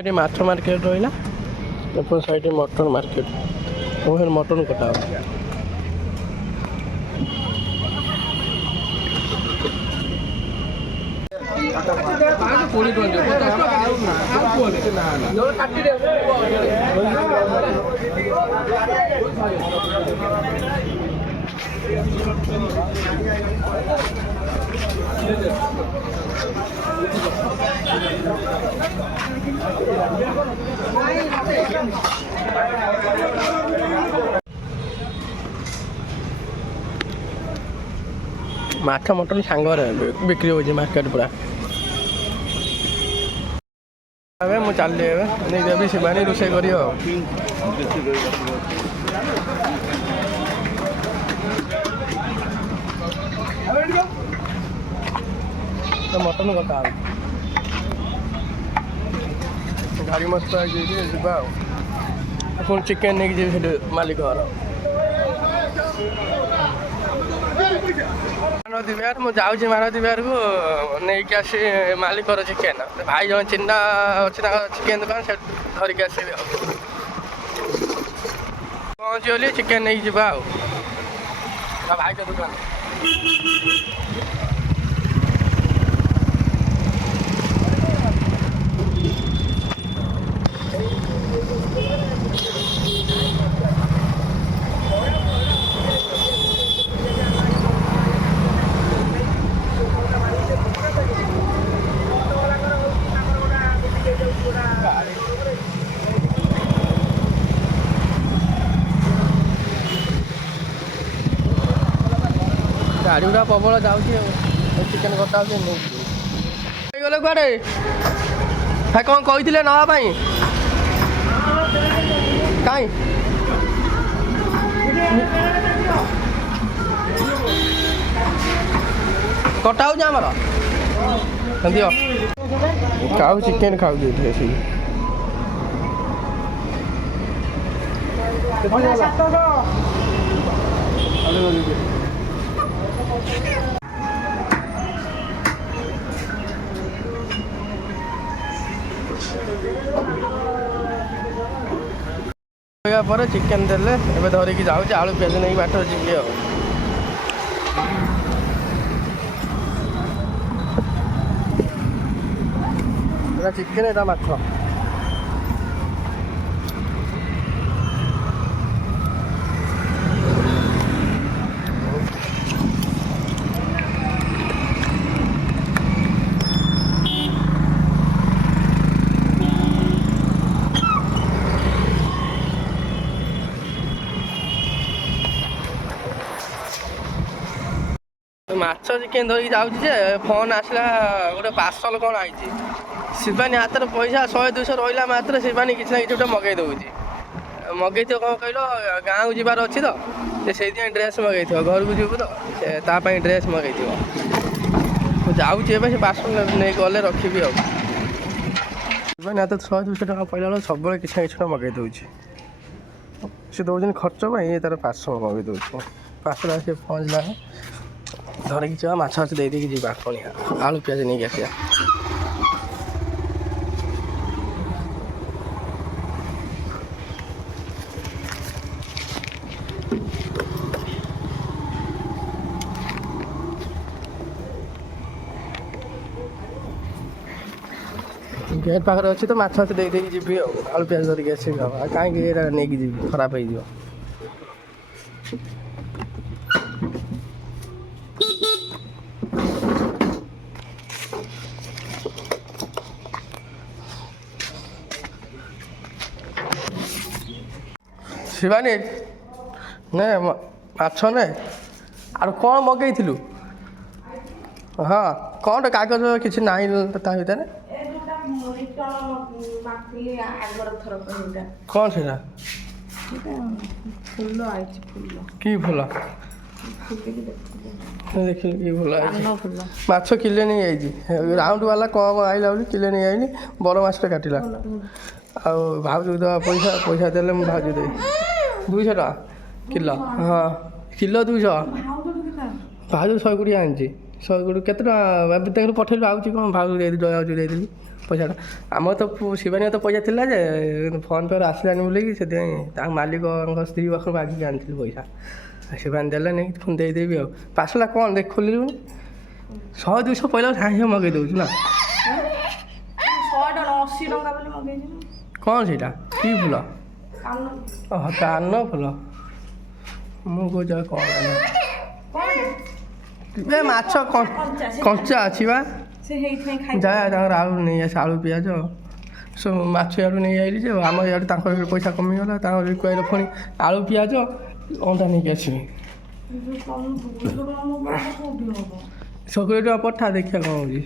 ଏଠି ମାଛ ମାର୍କେଟ ରହିଲା, ଏପଟ ସାଇଡ୍ ମଟନ ମାର୍କେଟ। ମୁଁ ମଟନ କଟା ହବ। ମାଛ ମଟନ ସାଙ୍ଗରେ ବିକ୍ରି ହେଉଛି ମାର୍କେଟ ପୁରା। ଏବେ ମୁଁ ଚାଲିଲି, ଏବେ ନେଇ ଦେବି ସେମାନେ ରୋଷେଇ କରିବ ଆଉ। ମଟନ କଟା ହବ, ଗାଡ଼ି ମସ୍ତ ହେଇକି ଯିବା ଆଉ। ପୁଣି ଚିକେନ ନେଇକି ଯିବି ସେଠି ମାଲିକ ଘର। ମାନତୀ ବିହାର ମୁଁ ଯାଉଛି, ମାନତୀ ବିହାରକୁ ନେଇକି ଆସି ମାଲିକର ଚିକେନ। ଭାଇ ଜଣେ ଚିହ୍ନା ଅଛି ତାଙ୍କ ଚିକେନ ଦୋକାନ, ସେଠି ଧରିକି ଆସିବି ଆଉ। ପହଞ୍ଚି ଗଲି, ଚିକେନ ନେଇକି ଯିବା ଆଉ ଭାଇଙ୍କ ଦୋକାନ। ଗାଡ଼ି ଗୁଡ଼ା ପ୍ରବଳ ଯାଉଛି ଆଉ। ଚିକେନ କଟା ହଉଛି, ନେଇଗଲେ କୁଆଡ଼େ ଭାଇ? କ'ଣ କହିଥିଲେ ନେବା ପାଇଁ? କାଇଁ କଟା ହଉଛି ଆମର? ଦିଅ, ଖାଉ ଚିକେନ ଖାଉଛି ଏଠି ଆସିକି। ପରେ ଚିକେନ ଦେଲେ, ଏବେ ଧରିକି ଯାଉଛି। ଆଳୁ ପିଆଜ ନେଇକି ବାଟରେ ଯିବି ଆଉ। ଏଟା ଚିକେନ, ଏଟା ମାଛ। ମାଛ ଚିକେନ ଧରିକି ଯାଉଛି ଯେ ଫୋନ୍ ଆସିଲା, ଗୋଟେ ପାର୍ସଲ କ'ଣ ଆଇଛି। ଶିବାନୀ ହାତରେ ପଇସା 100-200 ରହିଲା ମାତ୍ର ଶିବାନୀ କିଛି ନା କିଛି ଗୋଟେ ମଗେଇ ଦେଉଛି। ମଗେଇଥିବ କ'ଣ କହିଲ, ଗାଁକୁ ଯିବାର ଅଛି ତ, ସେ ସେଇଥିପାଇଁ ଡ୍ରେସ୍ ମଗେଇଥିବ। ଘରକୁ ଯିବୁ ତ, ସେ ତା ପାଇଁ ଡ୍ରେସ୍ ମଗେଇଥିବ। ମୁଁ ଯାଉଛି ଏବେ, ସେ ପାର୍ସଲ ନେଇ ଗଲେ ରଖିବି ଆଉ। ଶିବାନୀ ହାତରେ 100-200 ଟଙ୍କା ପଇଲା ବେଳକୁ ସବୁବେଳେ କିଛି ନା କିଛି ଗୋଟେ ମଗେଇ ଦେଉଛି। ସେ ଦେଉଛନ୍ତି ଖର୍ଚ୍ଚ ପାଇଁ, ଇଏ ତାର ପାର୍ସଲ ମଗେଇ ଦେଉଛି। ପାର୍ସଲ ଆସି ପହଞ୍ଚିଲା, ଧରିକି ଯିବା, ମାଛ ମାଛ ଦେଇକି ଯିବା। ପୁଣି ଆଳୁ ପିଆଜ ନେଇକି ଆସିବା। ଗେଟ୍ ପାଖରେ ଅଛି ତ, ମାଛ ମାଛ ଦେଇକି ଯିବି ଆଉ। ଆଳୁ ପିଆଜ ଧରିକି ଆସିବି ଆଉ। କାହିଁକି ଏଇଟା ନେଇକି ଯିବି, ଖରାପ ହେଇଯିବ। ଶିବାନୀ ନେ ମାଛ ନେ। ଆଉ କ'ଣ ମଗେଇଥିଲୁ? ହଁ, କ'ଣଟା କାଗଜ କିଛି ନାହିଁ ତା ଭିତରେ? କ'ଣ ସେଇଟା? କି ଫୁଲ? ଦେଖିଲି କି ଫୁଲ ଆଇଛି। ମାଛ କିଲେ ନେଇ ଯାଇଛି। ରାଉଣ୍ଡ ବାଲା କମ୍ ଆଇଲା ବୋଲି କିଲେ ନେଇ ଆଇଲି। ବଡ଼ ମାଛଟା କାଟିଲା। ଆଉ ଭାଉଜକୁ ଦେବା ପଇସା ଦେଲେ ମୁଁ ଭାଉଜ ଦେବି। 200 ଟଙ୍କା କିଲୋ। ହଁ, କିଲୋ 200। ଭାଉଜ 120 ଆଣିଛି। 120 କେତେ ଟଙ୍କା? ଏବେ ତାଙ୍କୁ ପଠେଇଲୁ, ଆଉଛି କ'ଣ ଭାଉଜ ଦେଇଥିଲି। ପଇସାଟା ଆମର ତ ଶିବାନୀ ତ ପଇସା ଥିଲା ଯେ ଫୋନ୍ ପେ'ରେ ଆସିଲାନି ବୋଲିକି ସେଥିପାଇଁ ତାଙ୍କ ମାଲିକଙ୍କ ସ୍ତ୍ରୀ ପାଖରୁ ମାଗିକି ଆଣିଥିଲି ପଇସା। ଶିବାନୀ ଦେଲେ ନେଇକି ପୁଣି ଦେଇଦେବି ଆଉ। ପାସଲା କ'ଣ ଦେଖ ଖୋଲିଲୁନି 100-200 ପଇଲା ସାଙ୍ଗେ ସାଙ୍ଗେ ମଗେଇ ଦେଉଛୁ ନା। 180 ଟଙ୍କା ବୋଲି ମଗେଇଛି। କ'ଣ ସେଇଟା କି ଫୁଲ? ଓହୋ କାନ ଫୁଲ। ମୁଁ କହୁଛି ଆଉ କ'ଣ ଏ ମାଛ କଞ୍ଚା ଅଛି ବା। ସେ ହେଇଥିପାଇଁ ଖାଇ ଯା ତାଙ୍କର ଆଳୁ ନେଇ ଆସ ଆଳୁ ପିଆଜ ସବୁ ମାଛ ଇଆଡ଼ୁ ନେଇ ଆଇଲି ଯେ ଆମର ଇଆଡ଼େ ତାଙ୍କର ପଇସା କମିଗଲା ତାଙ୍କର କହିଲେ ପୁଣି ଆଳୁ ପିଆଜ ଅଣ୍ଡା ନେଇକି ଆସିବି। 100 ଟଙ୍କା ପଠା ଦେଖିବା କ'ଣ ହେଉଛି।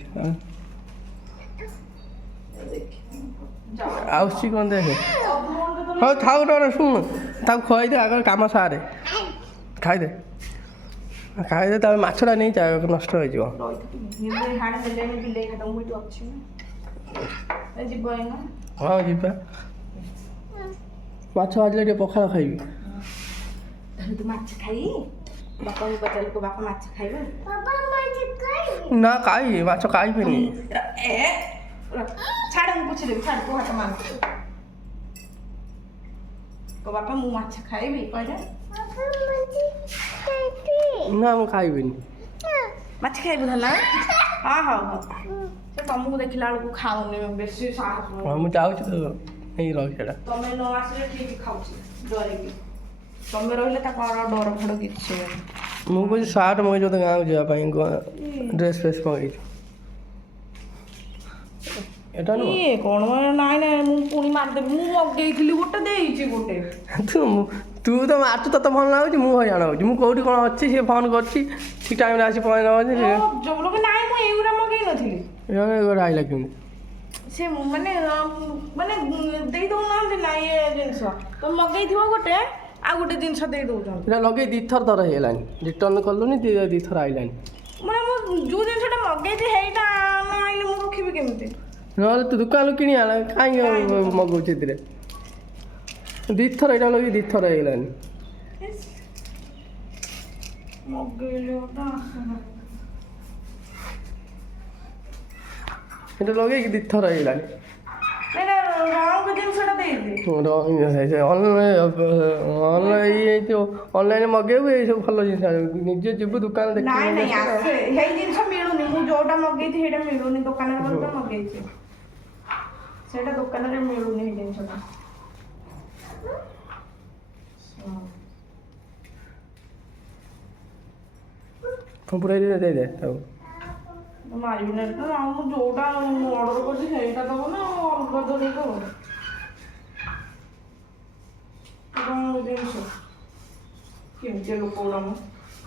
ଆସୁଛି କ'ଣ ଦେଖେ। ହଉ ଥାଉ ଟଙ୍କା ଶୁଣୁ ତାକୁ ଖୁଆଇଦେ ଆଗରେ କାମ ସାରେ ଖାଇଦେ ତାପରେ ମାଛଟା ନେଇ ନଷ୍ଟ ହେଇଯିବ। ହଁ ଯିବା ମାଛ ଭାଜିଲେ ଟିକେ ପଖାଳ ଖାଇବି। ମାଛ ଖାଇ ବାପାଙ୍କୁ ପଚାରିଲେ ବାପା ମାଛ ଖାଇବେ ନା ଖାଇବି ମାଛ ଖାଇବିନି। ଛାଡ଼ ମୁଁ ପୁଛିଦେବି ଛାଡ଼ ତୁ ହାତ ମାର ବାପା ମୁଁ ମାଛ ଖାଇବି କହିଲେ ନା ମୁଁ ଖାଇବିନି। ମାଛ ଖାଇବୁ ଧନ? ହଁ ହଉ ହଉ ସେ ତମକୁ ଦେଖିଲା ବେଳକୁ ଖାଉନି ବେଶୀ ସାହସ। ମୁଁ ଯାଉଛି ତ ଏଇ ରହି ସେଟା ତମେ ନ ଆସିଲେ ଠିକ୍ ଖାଉଛି ଡରିକି। ତମେ ରହିଲେ ତା କ'ଣ ଡର ଫଡ଼ କିଛି ନାହିଁ। ମୁଁ କହୁଛି ସାର୍ଟ ମଗେଇଛି ତ ଗାଁକୁ ଯିବା ପାଇଁ ଡ୍ରେସ୍ ଫ୍ରେସ୍ ମଗେଇଛି। ଏଟା ଇଏ କ'ଣ ନାଇଁ ନାଇଁ ମୁଁ ପୁଣି ମାରିଦେବି। ମୁଁ ମଗେଇଥିଲି ଗୋଟେ ଦେଇଛି ଗୋଟେ। ତୁ ତ ମାରୁଛୁ ତତେ ଭଲ ଲାଗୁଛି ମୁଁ ହଇରାଣ ହେଉଛି। ମୁଁ କୋଉଠି କ'ଣ ଅଛି ସିଏ ଫୋନ୍ କରୁଛି ଠିକ୍ ଟାଇମ୍ରେ ଆସି ପହଞ୍ଚି ନାଇଁ ମୁଁ ଏଇଗୁଡ଼ା ମଗେଇ ନଥିଲି। ଗୋଟେ ଆଇଲା କେମିତି ସେ ମାନେ ଦେଇ ଦେଉନାହାନ୍ତି ନା ଇଏ ଜିନିଷ ତମେ ମଗେଇଥିବ ଗୋଟେ ଆଉ ଗୋଟେ ଜିନିଷ ଦେଇ ଦେଉଛନ୍ତି। ଏଇଟା ଲଗେଇ ଦୁଇଥର ହେଇଗଲାଣି ରିଟର୍ନ କଲୁନି ଦୁଇଥର ଆଇଲାଣି। ମାନେ ମୁଁ ଯେଉଁ ଜିନିଷଟା ମଗେଇଛି ସେଇଟା ନ ଆଇଲେ ମୁଁ ରଖିବି କେମିତି? ନହେଲେ ତୁ ଦୋକାନରୁ କିଣି ଆଣ କାହିଁକି ମଗଉଛୁ ଏଥିରେ। ଦୁଇଥର ଏଇଟା ଲଗେଇ ଦୁଇଥର ହେଇଗଲାଣି। ଏଇଟା ଲଗେଇକି ଦୁଇଥର ହେଇଗଲାଣି। ଅନଲାଇନ୍ ମଗେଇବୁ ଏଇସବୁ ଭଲ ଜିନିଷ ନିଜେ ଯିବୁ ଦୋକାନ ସେଇ ଜିନିଷ ମିଳୁନି। ମୁଁ ଯୋଉଟା ମଗେଇଛି ସେଇଟା ମିଳୁନି ଦୋକାନରେ ଯୋଉଟା ମଗେଇଛି ସେଇଟା ଦୋକାନରେ ମିଳୁନି ସେଇ ଜିନିଷଟା। ପୁରା ଦେଇଦେ ତାକୁ ମାରିବି ନା ମୁଁ ଯୋଉଟା ଅର୍ଡ଼ର କରିଛି ସେଇଟା ଦେବ ନା ଅଲଗା ଧରିକି ଦେବ କ'ଣ ଜିନିଷ କେମିତିଆ ଲୋକ ଗୁଡ଼ା ମୁଁ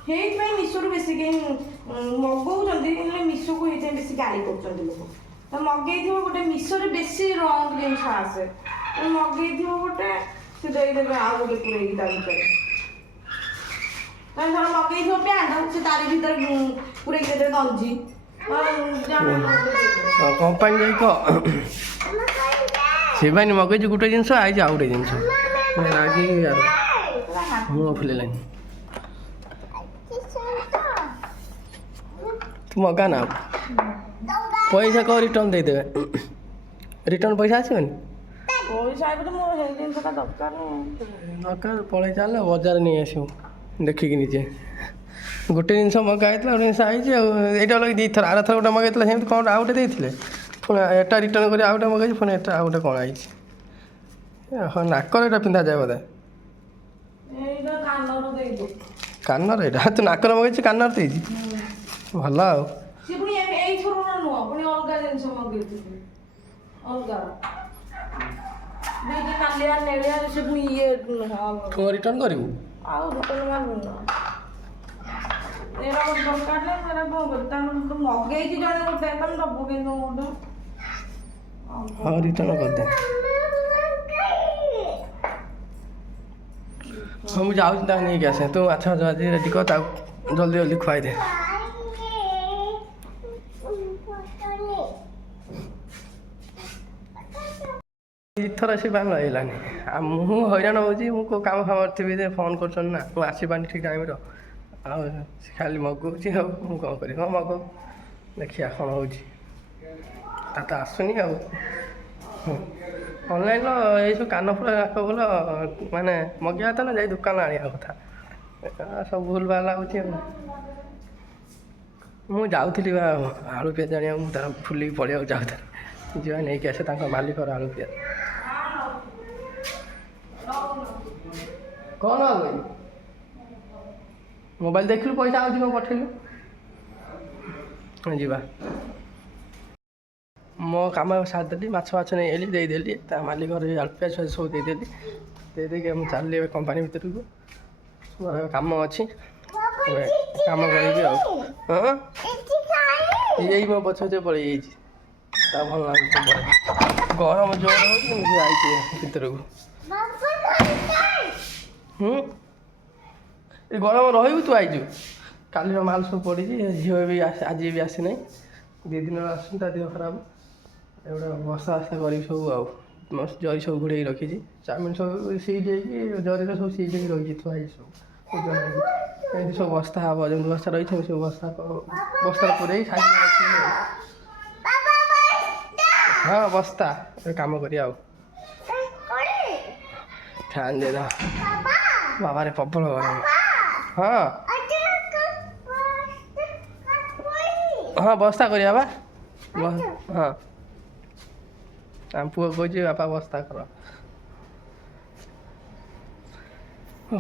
ସେଇଥିପାଇଁ ମିଶୋରୁ ବେଶୀ କେହି ମଗଉଛନ୍ତି ହେଲେ ମିଶୋକୁ ହେଇଥିପାଇଁ ବେଶୀ ଗାଳି କରୁଛନ୍ତି ଲୋକ। ତ ମଗେଇଥିବ ଗୋଟେ ମିଶୋରେ ବେଶୀ ରଙ୍ଗ ଜିନିଷ ଆସେ ମଗେଇଥିବ ଗୋଟେ ସେ ଦେଇଦେବେ ଆଉ ଗୋଟେ ପୁରେଇକି ତା ଭିତରେ। ତମେ ଧର ମଗେଇଥିବ ପ୍ୟାଣ୍ଟ ସେ ତାରି ଭିତରେ ପୁରେଇକି ଦେଇଦେବେ ଗଞ୍ଜି କମ୍ପାନୀ ଯାଇ କହ ଶିବାନୀ ମଗେଇଛୁ ଗୋଟେ ଜିନିଷ ଆଇଛି ଆଉ ଗୋଟେ ଜିନିଷ ରାଗିକି ମୁହଁ ଫୁଲେଲାନି। ତୁ ମଗା ନା ପଇସା କହ ରିଟର୍ନ ଦେଇଦେବେ। ରିଟର୍ନ ପଇସା ଆସିବନି ଦରକାର ପଳେଇ ଚାଲ ବଜାର ନେଇ ଆସିବୁ ଦେଖିକି ନିଜେ। ଗୋଟେ ଜିନିଷ ମଗା ହେଇଥିଲା ଗୋଟେ ଜିନିଷ ଆଇଛି ଆଉ ଏଇଟା ଲଗେଇ ଦୁଇଥର ଆରଥର ଗୋଟେ ମଗାଇଥିଲା ସେମିତି କ'ଣ ଆଉ ଗୋଟେ ଦେଇଥିଲେ ପୁଣି ଏଟା ରିଟର୍ନ କରି ଆଉ ଗୋଟେ ମଗାଇଛି ପୁଣି ଏଟା ଆଉ ଗୋଟେ କ'ଣ ଆଇଛି। ହଁ ନାକରେ ଏଇଟା ପିନ୍ଧାଯାଏ ବୋଧେ କାନରେ ଏଇଟା ତୁ ନାକରେ ମଗେଇଛୁ କାନରେ ଦେଇଛି ଭଲ ଆଉ। ରିଟର୍ନ କରିବୁ ଆଉ ଏରା ଗୋଟେ ଦରକାର ନା ଏରା କ'ଣ କରିବି ତାଙ୍କର ମଗେଇଛି ଜଣେ ଗୋଟେ ତମେ ଦେବ କିନ୍ତୁ ଗୋଟେ ହଁ ରିଟର୍ନ କରିଦେ। ହଁ ମୁଁ ଯାଉଛି ତାକୁ ନେଇକି ଆସେ ତୁ ମାଛ ଭାଜି ରେଡ଼ି କର ତାକୁ ଜଲ୍ଦି ଜଲ୍ଦି ଖୁଆଇଦେ। ଦୁଇଥର ସେ ପାଣି ଲାଗିଲାନି ଆଉ ମୁଁ ହଇରାଣ ହେଉଛି ମୁଁ କେଉଁ କାମ ଫାମ ଥିବି ଯେ ଫୋନ୍ କରୁଛନ୍ତି ନା ମୁଁ ଆସିପାରୁନି ଠିକ୍ ଟାଇମ୍ର ଆଉ ସେ ଖାଲି ମଗଉଛି ଆଉ ମୁଁ କ'ଣ କରିବି ହଁ ମଗାଉ ଦେଖିବା କ'ଣ ହେଉଛି। ତା ତ ଆସୁନି ଆଉ। ଅନଲାଇନ୍ର ଏଇସବୁ କାନଫୁଲ ଯାକ ଭଲ ମାନେ ମଗେଇବା କଥା ନା ଯାଇ ଦୋକାନ ଆଣିବା କଥା। ସବୁ ଭୁଲ ଭାଲ ଲାଗୁଛି ଆଉ। ମୁଁ ଯାଉଥିଲି ବା ଆଳୁ ପିଆଜ ଆଣିବାକୁ, ମୁଁ ତାର ଫୁଲିକି ପଳେଇବାକୁ ଯାଉଥିଲି। ଯିବା ନେଇକି ଆସେ ତାଙ୍କ ମାଲିକର ଆଳୁ ପିଆଜ। କ'ଣ ଆଉ ଭାଇ ମୋବାଇଲ ଦେଖିଲୁ ପଇସା ଆଉଛି କ'ଣ ପଠେଇଲୁ ଯିବା। ମୋ କାମ ସାରିଦେଲି, ମାଛ ନେଇ ଆଇଲି ଦେଇଦେଲି, ତା ମାଲିକର ଆଳୁ ପିଆଜ ସବୁ ଦେଇଦେଲି। ଦେଇଦେଇକି ମୁଁ ଚାଲିଲି ଏବେ କମ୍ପାନୀ ଭିତରକୁ। ମୋର କାମ ଅଛି, କାମ କରିବି ଆଉ। ହଁ ଏଇ ମୋ ପଛେ ପଳେଇ ଯାଇଛି, ତା ଭଲ ଲାଗୁଛି। ଗରମ ଜୋର ହେଉଛି କିନ୍ତୁ ଯାଇଛି ଭିତରକୁ। ଏ ଗରମ ରହିବୁ ତୁ ଆଇଛୁ। କାଲିର ମାଲ ସବୁ ପଡ଼ିଛି, ଝିଅ ବି ଆଜି ବି ଆସିନାହିଁ, 2 ଦିନ ଆସୁନି, ତା ଦେହ ଖରାପ। ଏଗୁଡ଼ା ବସ୍ତା କରିବି ସବୁ ଆଉ। ଜରି ସବୁ ଘୋଡ଼େଇକି ରଖିଛି, ଚାଉମିନ ସବୁ ସିଟ୍ ହେଇକି ଜରିରେ ସବୁ ସିଟ୍ ହେଇକି ରହିଛି, ଥୁଆ ହେଇଛି ସବୁ। ଏମିତି ସବୁ ବସ୍ତା ହେବ, ଯେମିତି ବସ୍ତା ରହିଛି ସବୁ ବସ୍ତାରେ ପୁରେଇ ସାଇଜ୍ ରଖିବି ଆଉ। ହଁ ବସ୍ତା କାମ କରିବା ଆଉ। ଫ୍ୟାନ୍ ଦେଇଦେବା। ବାବାରେ ପ୍ରବଳ ଗରମ। ହଁ ହଁ ବସ୍ତା କରିବା ବା। ହଁ ଆମ ପୁଅ କହୁଛି ବାପା ବସ୍ତା କର।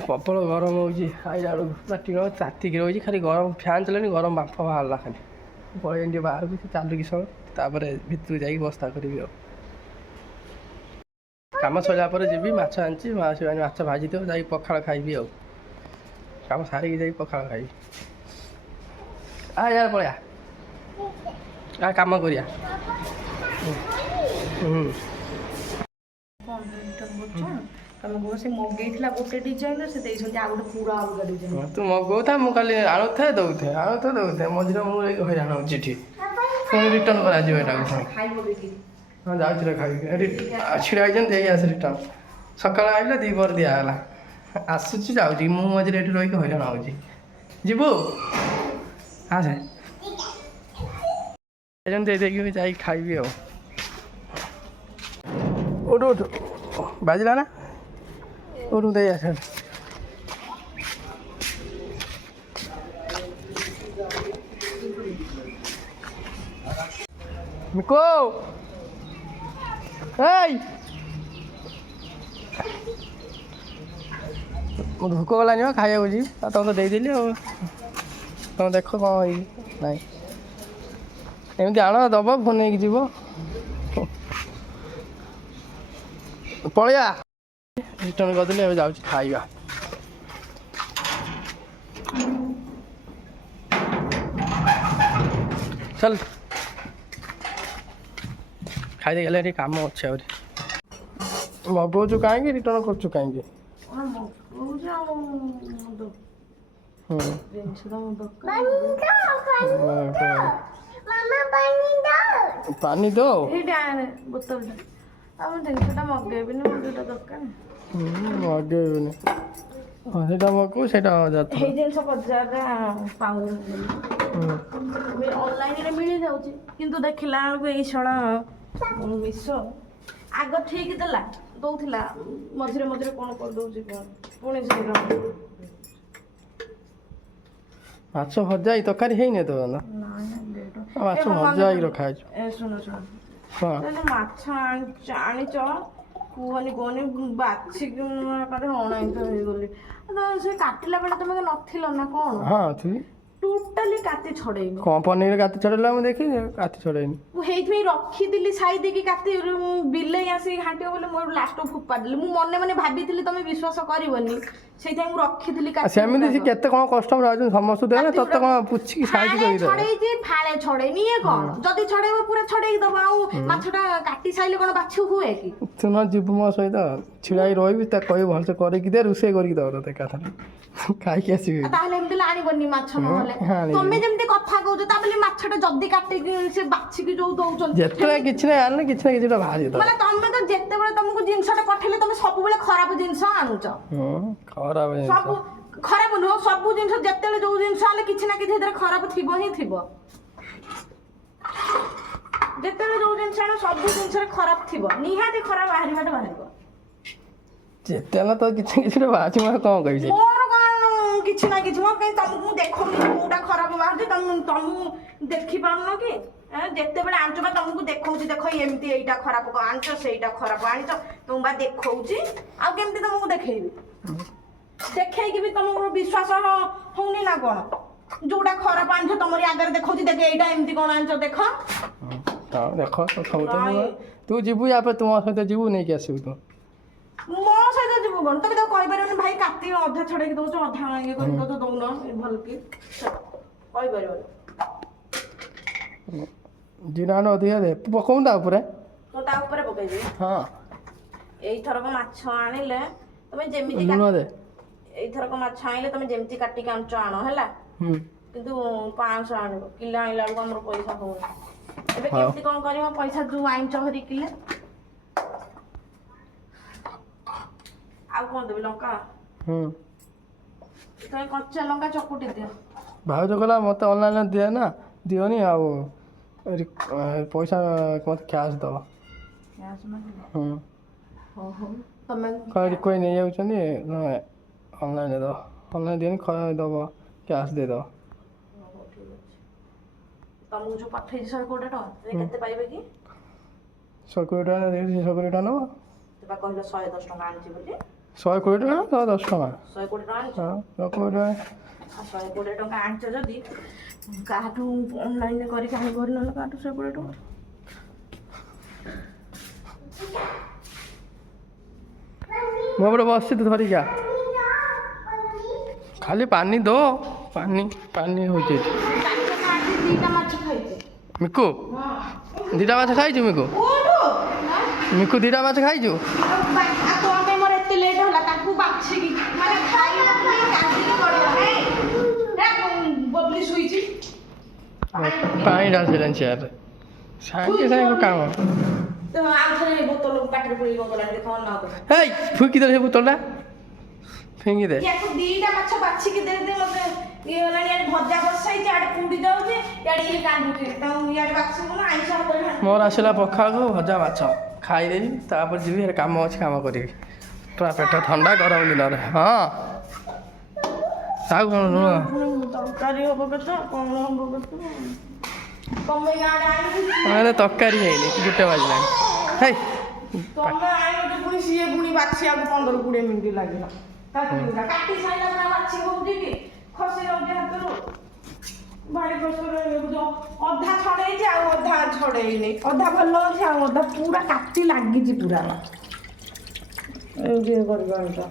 ପ୍ରବଳ ଗରମ ହେଉଛି, ଆଇଲା ବେଳକୁ ପୁରା ଟିଣ ତାତିକି ରହୁଛି, ଖାଲି ଗରମ ଫ୍ୟାନ୍ ଚଲେନି, ଗରମ ବାମ୍ଫ ବାହାରିଲା ଖାଲି। ପଳେଇନି ଟିକେ ବାହାରକୁ, ସେ ଚାଲୁକି ସମୟ, ତାପରେ ଭିତରକୁ ଯାଇକି ବସ୍ତା କରିବି ଆଉ। କାମ ସରିଲା ପରେ ଯିବି, ମାଛ ଆଣିଛି, ମାଛ ଭାଜିଥିବ, ଯାଇକି ପଖାଳ ଖାଇବି ଆଉ। କାମ ସାରିକି ଯାଇକି ପଖାଳ ଖାଇବି। ୟାର ପଳେଇଆ, କାମ କରିବା। ତମେ କୁହ ସେ ମଗେଇଥିଲା ଗୋଟେ ଡିଜାଇନ, ସେ ଦେଇଛନ୍ତି ଆଉ ଗୋଟେ ପୁରା ଅଲଗା ଡିଜାଇନ। ତୁ ମଗଉଥା, ମୁଁ ଖାଲି ଆଣୁଥାଏ ଦଉଥାଏ ମଝିରେ ମୁଁ ହଇରାଣ ହେଉଛି ଏଠି। ପୁଣି ରିଟର୍ନ କରାଯିବ ଏଟାକୁ। ଖାଇବ ଦେଖି। ହଁ ଯାଉଛି ଖାଇବି, ଛିଡ଼ା ହେଇଛନ୍ତି ଦେଇ ଆସ ରିଟର୍ନ। ସକାଳେ ଆଇଲେ 2 ପରେ ଦିଆହେଲା, ଆସୁଛି ଯାଉଛି, ମୁଁ ମଝିରେ ଏଠି ରହିକି ହଇରାଣ ହେଉଛି। ଯିବୁ ଆସେ, ଦେଇଦେଇକି ଯାଇକି ଖାଇବି ଆଉ। ଉଠୁ ବାଜିଲା ନା, ଉଠୁ ଦେଇ ଆସ। ମିକୁ ଏଇ ଭୋକ ଗଲାନି ବା, ଖାଇବାକୁ ଯିବି। ଆଉ ତମେ ତ ଦେଇଦେଲି ଆଉ, ତମେ ଦେଖ କ'ଣ ହେଇଛି ନାଇଁ। ଏମିତି ଆଣ ଦବ, ଫୋନ୍ ନେଇକି ଯିବ। ପଳେଇଆ, ରିଟର୍ନ କରିଦେଲି, ଏବେ ଯାଉଛି ଖାଇବା। ଚାଲ ଖାଇଦେଇ ଗଲେ, ଟିକେ କାମ ଅଛି ଆହୁରି। ମଗଉଛୁ କାହିଁକି, ରିଟର୍ନ କରୁଛୁ କାହିଁକି? ପାଣି ଦो, ଜିନିଷଟା ମଗେଇବିନି, ମୋର ଯୋଉଟା ଦରକାର ମଗେଇବିନି। ହଁ ସେଇଟା ମଗଉ, ସେଇଟା ଏଇ ଜିନିଷ ବଜାରରେ ପାଉନି, ଅନଲାଇନରେ ମିଳିଯାଉଛି, କିନ୍ତୁ ଦେଖିଲା ବେଳକୁ ଏଇ ଶଳା ମିଶୋ ଆଗ ଠିକ୍ ଦେଲା, ଦଉଥିଲା, ମଝିରେ ମଝିରେ କ'ଣ କରିଦଉଛି ପୁଣି ସେଇଟା। ମାଛ ଭଜା ଏଇ ତରକାରୀ ହେଇନି ତ? ମାଛ ଭଜା ହେଇକି ରଖା ହେଇଛି। ଶୁଣ ମାଛ ଆଣିଛ, କୁହନି ବାଛିକି ଅଣାଇଶ ହେଇଗଲି। ସେ କାଟିଲା ବେଳେ ତମେ ନଥିଲ ନା କ'ଣ? ହଁ ଥିଲି। ଟୋଟାଲି କାତି ଛଡ଼େଇନି। କ'ଣ ପନିର କାତି ଛଡ଼େଇଲା ମୁଁ ଦେଖିନି, କାତି ଛଡ଼େଇନି। ମୁଁ ହେଇଥିପାଇଁ ରଖିଥିଲି ସାଇଦେଇକି, କାତି ବିଲେଇ ଆସିକି ଘାଣ୍ଟିବ ବୋଲି ମୁଁ ଲାଷ୍ଟକୁ ଫୋପାଡ଼ିଲି। ମୁଁ ମନେ ମନେ ଭାବିଥିଲି, ତମେ ବିଶ୍ୱାସ କରିବନି, ସେଇଥିପାଇଁ ମୁଁ ରଖିଥିଲି। ସେମିତି ସେ କେତେ କ'ଣ କଷ୍ଟମର ଆଉଛନ୍ତି, ସମସ୍ତଙ୍କୁ ଦେବେ, ତତେ କ'ଣ ପୁଛିକି ସାଇଜ କରିଦେବେ? ଛଡ଼େଇଛି, ଫାଳେ ଛଡ଼େଇନି। ଇଏ କ'ଣ ଯଦି ଛଡ଼େଇବ ପୁରା ଛଡ଼େଇକି ଦବ। ଆଉ ମାଛଟା କାଟି ସାଇଲେ କ'ଣ ବାଛି ହୁଏ କି? ତୁ ନ ଯିବୁ ମୋ ସହିତ, ଛିଡ଼ା ହେଇ ରହିବି, ତାକୁ କହିବି ଭଲସେ କରିକି ଦେ, ରୋଷେଇ କରିକି ଦବ ତତେ ଏକାଥରେ, ଖାଇକି ଆସିବି। ତାହେଲେ ଏମିତି ଆଣିବନି ମାଛ, ନହେଲେ ତମେ ଯେମିତି କଥା କହୁଛ, ତା ବୋଲି ମାଛଟା ଯଦି କାଟିକି ସେ ବାଛିକି ଯୋଉ ଦଉଛନ୍ତି, ଯେତେବେଳେ କିଛି ନାହିଁ ଆଣିଲେ କିଛି ନା କିଛିଟା ବାହାରି ମାନେ ତମେ ତ ଯେତେବେଳେ ତମକୁ ଜିନିଷଟା ପଠେଇଲେ ତମେ ସବୁବେଳେ ଖରାପ ଜିନିଷ ଆଣୁଛ। ଖରାପ ସବୁ ଖରାପ ନୁହଁ, ସବୁ ଜିନିଷ ଯେତେବେଳେ ଯୋଉ ଜିନିଷ ଆଣିଲେ କିଛି ନା କିଛି ସେଥିରେ ଖରାପ ଥିବ ହିଁ ଥିବ। ଯେତେବେଳେ ଯୋଉ ଜିନିଷ ଆଣ ସବୁ ଜିନିଷରେ ଖରାପ ଥିବ ନିହାତି ଖରାପ ବାହାରିବାଟା ବାହାରିବ। ଯେତେ ହେଲା ତ କିଛି କିଛି ବାହାରୁଛି ମୁଁ ଆଉ କ'ଣ କହିବି। ମୋର କଣ କିଛି ନା କିଛି ମୋର କାହିଁ ତମକୁ ମୁଁ ଦେଖୁନି କୋଉଟା ଖରାପ ବାହାରୁଛି ତମକୁ ଦେଖିପାରୁନ କି? ଯେତେବେଳେ ଆଣିଛ ବା ତମକୁ ଦେଖଉଛି ଦେଖ ଏମିତି ଏଇଟା ଖରାପ ଆଣିଛ ସେଇଟା ଖରାପ ଆଣିଛ ତମକୁ ବା ଦେଖଉଛି ଆଉ କେମିତି ତମକୁ ଦେଖେଇବି? ଦେଖେଇକି ବି ତମକୁ ବିଶ୍ୱାସ ହଉନି ନା କ'ଣ? ଯୋଉଟା ଖରାପ ଆଣିଛ ତମରି ଆଗରେ ଦେଖଉଛି ଦେଖ ଏଇଟା ଏମିତି କ'ଣ ଆଣିଛ ଦେଖ। ଦେଖ ତୁ ଯିବୁ ୟା ପରେ ତୁମ ସହିତ ଯିବୁ ନେଇକି ଆସିବୁ ତୁ। ମୋ ସହିତ ଯିବୁ କ'ଣ? ତମେ ତାକୁ କହିପାରିବନି ଭାଇ କାଟି ଅଧା ଛଡ଼େଇକି ଦଉଛ ଅଧା ଇଏ କରିକି ଦଉଛ ଦଉନ ଭଲ କି କହିପାରିବନି। ଜିରା ଅଧିକା ଦେ ପକଉନ ତା ଉପରେ। ମୁଁ ତା ଉପରେ ପକେଇବି। ହଁ ଏଇଥରକ ମାଛ ଆଣିଲେ ତମେ ଯେମିତି ଲୁଣ ଦେ। ଏଇଥରକ ମାଛ ଆଣିଲେ ତମେ ଯେମିତି କାଟିକି ଆଣୁଛ ଆଣ ହେଲା। କିନ୍ତୁ 500 ଆଣିବ କିଲୋ ଆଣିଲା ବେଳକୁ ଆମର ପଇସା ହଉନି। ଏବେ କେମିତି କ'ଣ କରିବ ପଇସା ଯୋଉ ଆଣିଛ ହରି କିଲେ? ଆଉ କ'ଣ ଦେବି ଲଙ୍କା? ତମେ କଞ୍ଚା ଲଙ୍କା ଚକୁଟି ଦିଅ। ଭାଉଜ କହିଲା ମୋତେ ଅନଲାଇନ୍ରେ ଦିଏ ନା ଦିଅନି ଆଉ ପଇସା ମୋତେ କ୍ୟାସ୍ ଦେବ। ରିକ୍ୱେଷ୍ଟ ନେଇଯାଉଛନ୍ତି ଅନଲାଇନ୍ରେ ଦେବ ଅନଲାଇନ୍ ଦିଅନି ଦେବ କ୍ୟାସ୍ ଦେଇଦେବ। ତମକୁ ଯୋଉ ପଠେଇଛି 120 ଟଙ୍କା କେତେ ପାଇବେ କି? 120 ଟଙ୍କା ଦେଇଛି 120 ଟଙ୍କା ନେବ। ତୁ ବା କହିଲ 110 ଟଙ୍କା ଆଣିଛି ବୋଲି। 120 ଟଙ୍କା 110 ଟଙ୍କା 120 ଟଙ୍କା ଆଣିଛ? 120 ଟଙ୍କା 120 ଟଙ୍କା ଆଣିଛ ଯଦି କାହାଠୁ ଅନଲାଇନ୍ରେ କରିକି ଆଣି ଘରେ ନହେଲେ କାହାଠୁ 120 ଟଙ୍କା। ମୁଁ ଏପଟେ ବସିଛି ତୁ ଧରିକି ଆ। ଖାଲି ପାଣି ଦो ପାଣି ହେଉଛି ଏଠି। ମିକୁ 2ଟା ମାଛ ଖାଇଛୁ ମିକୁ? ମିକୁ 2ଟା ମାଛ ଖାଇଛୁ? ମୋର ଏତେ ଲେଟ୍ ହେଲା ତାକୁ ବାଛିକି ମାନେ ବବଲି ଶୋଇଛି ପାଣି ଢାଳିଦେଲେଣି ଚେୟାରରେ ସାଙ୍ଗେ ସାଙ୍ଗେ କାମ। ବୋତଲ ପାଟିରେ ପୁରେଇ ଗଲାଣି ଦେଖ ନା ହେଇ ଫୁଙ୍କି ଦେ ସେ ବୋତଲଟା ଫିଙ୍ଗି ଦେ। 2ଟା ମାଛ ବାଛିକି ଦେଇଦେ ମତେ ଇଏ ହେଲାଣି ଇଆଡ଼େ ଭଜା ବସାଇଛି ଇଆଡ଼େ ପୁଡ଼ି ଯାଉଛି ଇଆଡ଼େ ଇଏ କାନ୍ଦୁଛି ଇଆଡ଼େ ବାଛିବୁ ନା ଆଇଁଷ ମୋର ଆସିଲା ପଖାଳକୁ ଭଜା ମାଛ ଖାଇଦେବି ତାପରେ ଯିବି କାମ ଅଛି କାମ କରିବି ପୁରା ପେଟ ଥଣ୍ଡା ଗରମ ଦିନରେ। ହଁ ଆଉ କ'ଣ ଲୁଣ ତରକାରୀ ହବ କେତେ କ'ଣ ହବ କେତେ ତମେ ଇଆଡ଼େ ଆମେ ତରକାରୀ ହେଇନି 1 ବାଜିଲାଣି। ହେଇ ତମେ ଆଣିବ ପୁଣି ସିଏ ପୁଣି ବାଛିବାକୁ 15-20 ମିନିଟ୍ ଲାଗିଲା। କାଟି ସାରିଲା ପରେ ବାଛି ହଉଛି କି ଖସି ଯାଉଛି ହାତରୁ ଭାରି କଷ୍ଟ। ଅଧା ଛଡ଼େଇଛି ଆଉ ଅଧା ଛଡ଼େଇନି ଅଧା ଭଲ ଅଛି ଆଉ ଅଧା ପୁରା କାଟି ଲାଗିଛି ପୁରା ଏମିତି କରିବା ଏଇଟା।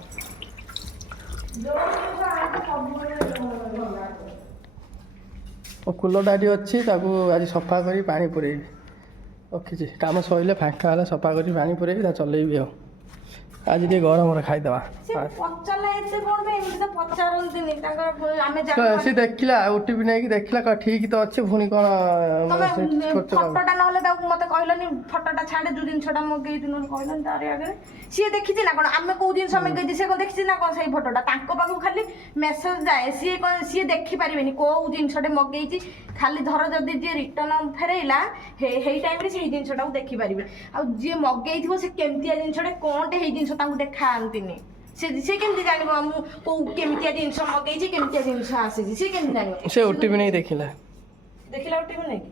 କୁଲରଟା ଏଠି ଅଛି ତାକୁ ଆଜି ସଫା କରି ପାଣି ପୁରେଇବି ରଖିଛି। କାମ ସରିଲେ ଫାଙ୍କା ହେଲେ ସଫା କରି ପାଣି ପୁରେଇବି ତା ଚଲେଇବି ଆଉ। ଆଜି ଟିକେ ଗରମରେ ଖାଇଦେବା। ସେ ଦେଖିଲା ଓଟିପି ନେଇକି ଦେଖିଲା ଠିକ୍ ତ ଅଛି ପୁଣି କ'ଣ ଫଟୋଟା ନହେଲେ ତାକୁ ମତେ କହିଲନି ଫଟୋଟା ଛାଡେ ଯୋଉ ଜିନିଷଟା ମଗେଇଛି ନହେଲେ କହିଲନି ତାରି ଆଗରେ। ସିଏ ଦେଖିଛି ନା କ'ଣ ଆମେ କୋଉ ଜିନିଷ ମଗେଇଛି ସେ କ'ଣ ଦେଖିଛି ନା କ'ଣ? ସେଇ ଫଟୋଟା ତାଙ୍କ ପାଖକୁ ଖାଲି ମେସେଜ ଯାଏ ସିଏ ଦେଖିପାରିବେନି କୋଉ ଜିନିଷଟେ ମଗେଇଛି। ଖାଲି ଧର ଯଦି ଯିଏ ରିଟର୍ନ ଫେରେଇଲା ହେଇ ଟାଇମ୍ରେ ସେଇ ଜିନିଷଟାକୁ ଦେଖିପାରିବେ। ଆଉ ଯିଏ ମଗେଇଥିବ ସେ କେମିତିଆ ଜିନିଷଟେ କ'ଣଟେ ହେଇ ଜିନିଷ ତାଙ୍କୁ ଦେଖାନ୍ତିନି। ସେ କେମିତି ଜାଣିବ ମୁଁ କୋଉ କେମିତିଆ ଜିନିଷ ମଗେଇଛି କେମିତିଆ ଜିନିଷ ଆସିଛି ସେ କେମିତି ଜାଣିବ? ସେ ଓଟିପି ନେଇ ଦେଖିଲା ଓଟିପି ନେଇକି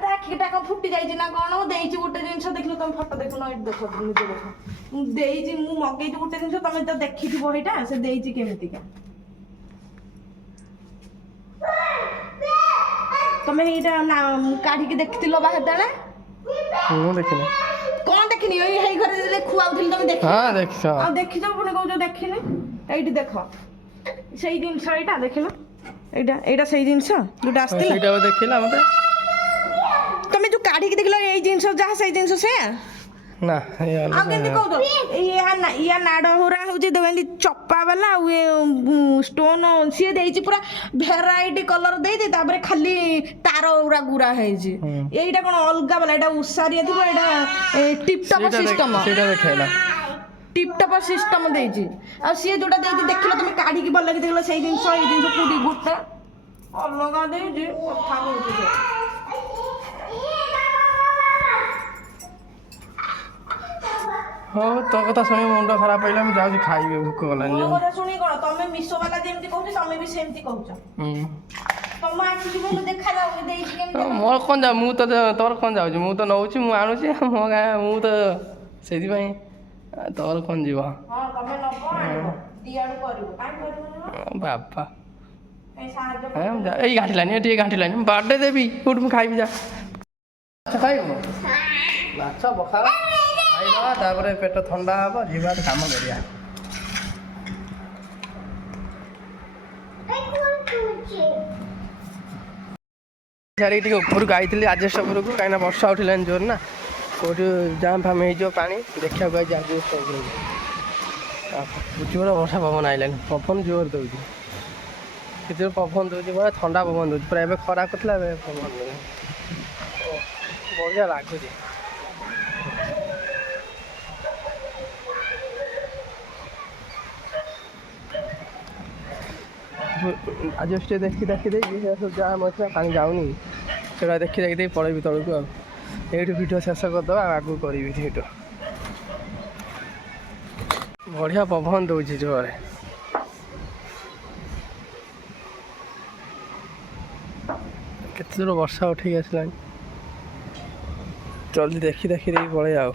ତା ଆଖିଟା କ'ଣ ଫୁଟି ଯାଇଛି ନା କ'ଣ? ଦେଇଛି ଗୋଟେ ଜିନିଷ ଦେଖିଲ ତମେ ଫଟୋ ଦେଖୁନ ଏଇଠି ଦେଖ ନିଜେ ଦେଖ ମୁଁ ଦେଇଛି ମୁଁ ମଗେଇଛି ଗୋଟେ ଜିନିଷ ତମେ ତ ଦେଖିଥିବ ଏଇଟା ସେ ଦେଇଛି କେମିତିକା। ତମେ ଏଇଟା କାଢିକି ଦେଖିଥିଲ ବା ସେତେବେଳେ? ମୁଁ ଦେଖିନି। କ'ଣ ଦେଖିନି? ହେଇ ଘରେ ଯେତେବେଳେ ଖୁଆଉଥିଲି ତମେ ଦେଖିଛ? ହଁ ଦେଖିଛ। ଆଉ ଦେଖିଛ ପୁଣି କହୁଛ ଦେଖିନି? ଏଇଠି ଦେଖ ସେଇ ଜିନିଷ ଏଇଟା ଦେଖିଲ ଏଇଟା ସେଇ ଜିନିଷ ଯୋଉଟା ଆସିଥିଲା ସେଇଟା ଦେଖିଲା ମତେ। ତମେ ଯୋଉ କାଢିକି ଦେଖିଲ ଏଇ ଜିନିଷ ଯାହା ସେଇ ଜିନିଷ ସେୟା ନା ଆଉ କେମିତି କହୁଛ? ଇୟା ନାଡ଼ ହୁରା ହଉଛି ଏମିତି ଚପା ବାଲା ଆଉ ଷ୍ଟୋନ୍ ସିଏ ଦେଇଛି ପୁରା ଭେରାଇଟି କଲର ଦେଇଛି ତାପରେ ଖାଲି ତାର ଗୁରା ହେଇଛି। ଏଇଟା କ'ଣ ଅଲଗା ବାଲା ଏଇଟା ଉଷାରିଆ ଥିବ ଏଇଟା ଟିପଟପ ସିଷ୍ଟମ ଟିପଟପ ସିଷ୍ଟମ ଦେଇଛି। ଆଉ ସିଏ ଯୋଉଟା ଦେଇଛି ଦେଖିଲ ତମେ କାଢିକି ଭଲକି ଦେଖିଲ ସେଇ ଜିନିଷ ଏଇ ଜିନିଷ କୋଉଠି ଗୋଟେ ଅଲଗା ଦେଇଛି କଥା କହୁଛି ହଉ ତୋ କଥା ଶୁଣି ମୁଣ୍ଡ ଖରାପ ହେଇଲା ମୁଁ ଯାଉଛି ଖାଇବି ଭୋକ ଗଲାଣି ମୋ କଥା ଶୁଣି କଣ ତମେ ମିଶୋ ବାଲା ଯେମିତି କହୁଛ ତମେ ବି ସେମିତି କହୁଛ। ତମ ଆଖିକୁ ଭଲ ଦେଖାଯାଉନି ଦେଇଛି କେମିତି ମୋର କ'ଣ ଯାଉ ମୁଁ ତ ତୋର କ'ଣ ଯାଉଛି ମୁଁ ତ ନେଉଛି ମୁଁ ଆଣୁଛି ମୋ ଗାଁ ମୁଁ ତ ସେଇଥିପାଇଁ ତୋର କ'ଣ ଯିବ ହଁ ତମେ ନବ ଆଣିବ ଦିଆଡୁ କରିବ କାହିଁ କରିବନି ବାପା କାହିଁ ସାହାଯ୍ୟ ଏଇ ଘାଣ୍ଟିଲାନି ଟିକେ ଘାଣ୍ଟିଲାନି ବାର୍ଥଡେ ଦେବି କୋଉଠି ମୁଁ ଖାଇବି ଯା ମାଛ ଖାଇବୁ ମାଛ ପଖାଳ ଖାଇଦେବା ତାପରେ ପେଟ ଥଣ୍ଡା ହେବ ଯିବା କାମ କରିବା। ଛାଡ଼ିକି ଟିକେ ଉପରକୁ ଆଇଥିଲି ଆଜେଷ୍ଟ ଉପରକୁ କାହିଁକିନା ବର୍ଷା ଉଠିଲାନି ଜୋର ନା କେଉଁଠି ଜାମ୍ ଫାମ୍ ହେଇଯିବ ପାଣି ଦେଖିବାକୁ ଆଇଛି ଆଜେଷ୍ଟ ଉପରକୁ ଜୋର ବର୍ଷା ପବନ ଆଇଲାନି ପବନ ଜୋର ଦେଉଛି କେତେ ପବନ ଦେଉଛି ପୁରା ଥଣ୍ଡା ପବନ ଦେଉଛି ପୁରା ଏବେ ଖରା କରୁଥିଲା ଏବେ ପବନ ଦେଉଛି ବଢ଼ିଆ ଲାଗୁଛି। ଆଜେଷ୍ଟ ଦେଖି ଦେଇକି ସବୁ ଜାମ୍ ଅଛି ପାଣି ଯାଉନି ସେଗୁଡ଼ା ଦେଖି ଦେଇ ପଳେଇବି ତଳକୁ ଆଉ ଏଇଠୁ ଭିଡ଼ିଓ ଶେଷ କରିଦେବା ଆଉ ଆଗକୁ କରିବି ଭିଡ଼ିଓ। ବଢ଼ିଆ ପବନ ଦେଉଛି ଜୋରରେ କେତେ ଜୋର ବର୍ଷା ଉଠେଇକି ଆସିଲାଣି ଜଲ୍ଦି ଦେଖି ଦେଇକି ପଳେଇ ଆଉ